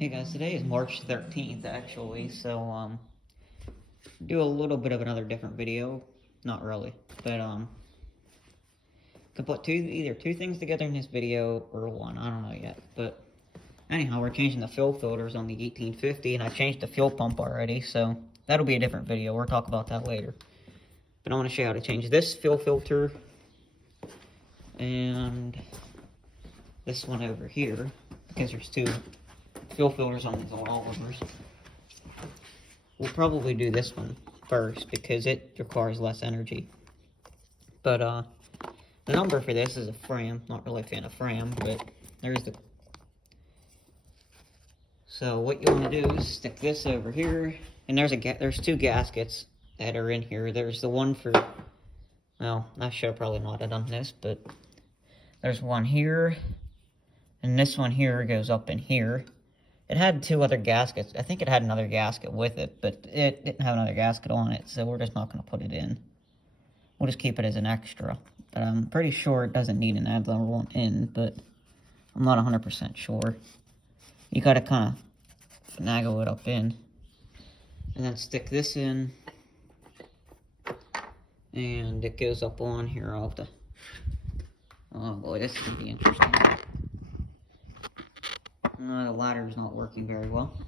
Hey guys, today is March 13th actually, so do a little bit of another different video. Not really, but could put either two things together in this video or one, I don't know yet. But anyhow, we're changing the fuel filters on the 1850, and I changed the fuel pump already, so that'll be a different video. We'll talk about that later. But I want to show you how to change this fuel filter and this one over here, because there's two fuel filters on these Olivers. We'll probably do this one first because it requires less energy. But the number for this is a Fram. Not really a fan of Fram, but there's the. So what you want to do is stick this over here, and there's two gaskets that are in here. There's the one for, well, I should have probably not have done this, but there's one here, and this one here goes up in here. It had two other gaskets. I think it had another gasket with it, but it didn't have another gasket on it, so we're just not going to put it in. We'll just keep it as an extra. But I'm pretty sure it doesn't need another one in, but I'm not 100% sure. You got to kind of finagle it up in. And then stick this in. And it goes up on here. I'll have to... Oh boy, this is going to be interesting. The ladder's not working very well.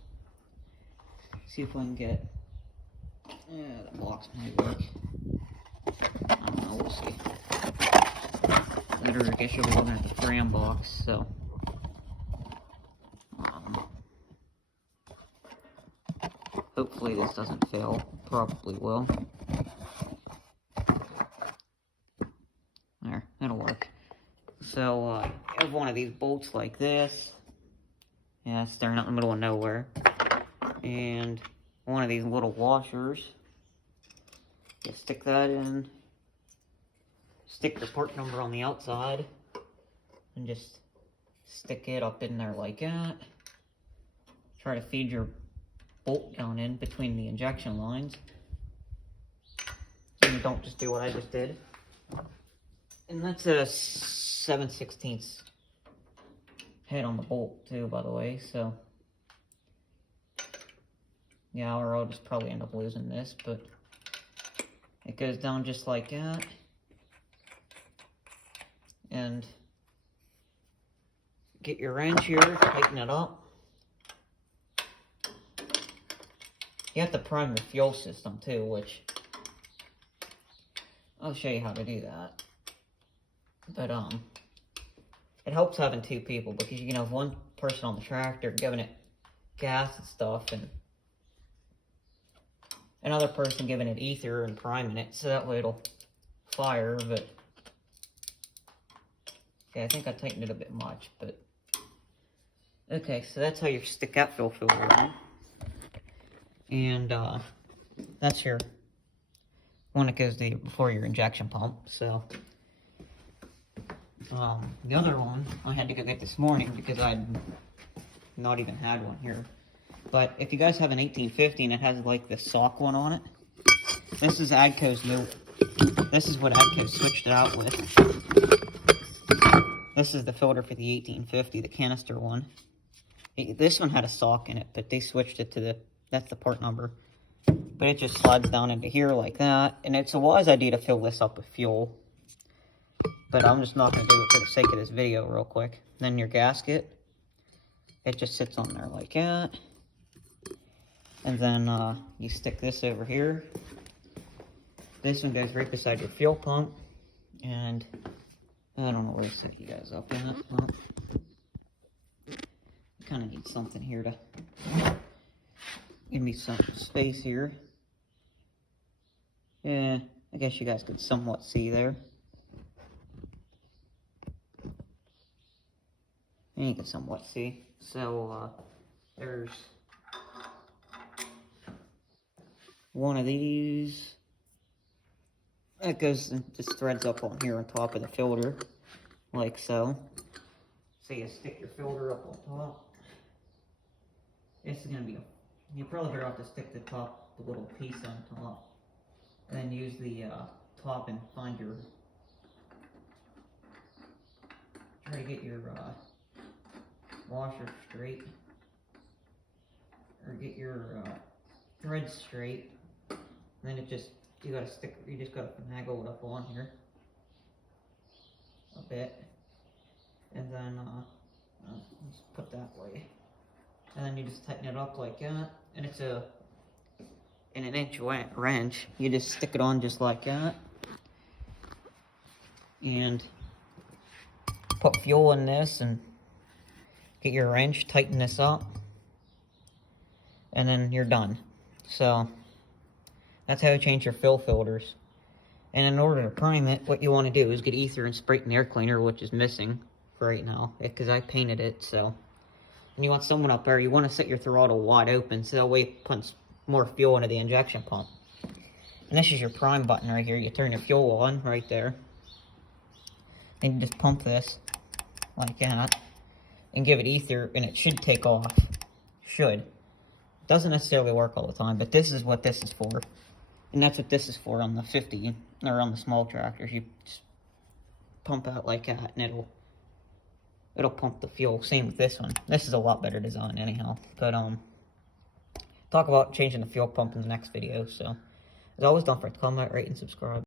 See if I can get... Yeah, the blocks might work. I don't know, we'll see. Later, I guess you'll be looking at the Fram box, so... hopefully this doesn't fail. Probably will. There, that'll work. So, you have one of these bolts like this. Yeah, it's staring out in the middle of nowhere. And one of these little washers. You stick that in. Stick the part number on the outside. And just stick it up in there like that. Try to feed your bolt down in between the injection lines. And you don't just do what I just did. And that's a 7/16 head on the bolt too, by the way, so yeah, or I'll just probably end up losing this, but it goes down just like that. And get your wrench here, tighten it up. You have to prime your fuel system too, which I'll show you how to do that. But it helps having two people, because you can have one person on the tractor giving it gas and stuff, and another person giving it ether and priming it, so that way it'll fire. But okay, I think I tightened it a bit much, but okay, so that's how you stick that fuel filter on. And that's your one that goes before your injection pump. So the other one I had to go get this morning because I'd not even had one here. But if you guys have an 1850 and it has like the sock one on it, this is AGCO's new. This is what AGCO switched it out with. This is the filter for the 1850, the canister one. This one had a sock in it, but they switched it to that's the part number. But it just slides down into here like that. And it's a wise idea to fill this up with fuel. But I'm just not going to do it for the sake of this video real quick. Then your gasket, it just sits on there like that. And then you stick this over here. This one goes right beside your fuel pump. And I don't know where to set you guys up in it. Well, I kind of need something here to give me some space here. Yeah, I guess you guys could somewhat see there. And you can somewhat see. So, there's one of these. That goes and just threads up on here on top of the filter, like so. So you stick your filter up on top. This is going to be, you probably better off to stick the little piece on top. And then use the top and find your, try to get your washer straight. or get your threads straight. And then you just gotta finagle it up on here a bit, and then just put that way, and then you just tighten it up like that, and it's in an inch wrench. You just stick it on just like that, and put fuel in this, and get your wrench, tighten this up, and then you're done. So that's how you change your fill filters. And in order to prime it, what you want to do is get ether and spray and air cleaner, which is missing for right now, because I painted it. So when you want someone up there, you want to set your throttle wide open, so that way it puts more fuel into the injection pump. And this is your prime button right here. You turn the fuel on right there. Then you just pump this like that, and give it ether, and it should take off. Should. It doesn't necessarily work all the time, but this is what this is for. And that's what this is for on the 50, or on the small tractors. You just pump out like that, and it'll pump the fuel. Same with this one. This is a lot better design anyhow. But talk about changing the fuel pump in the next video. So as always, don't forget to comment, rate, and subscribe.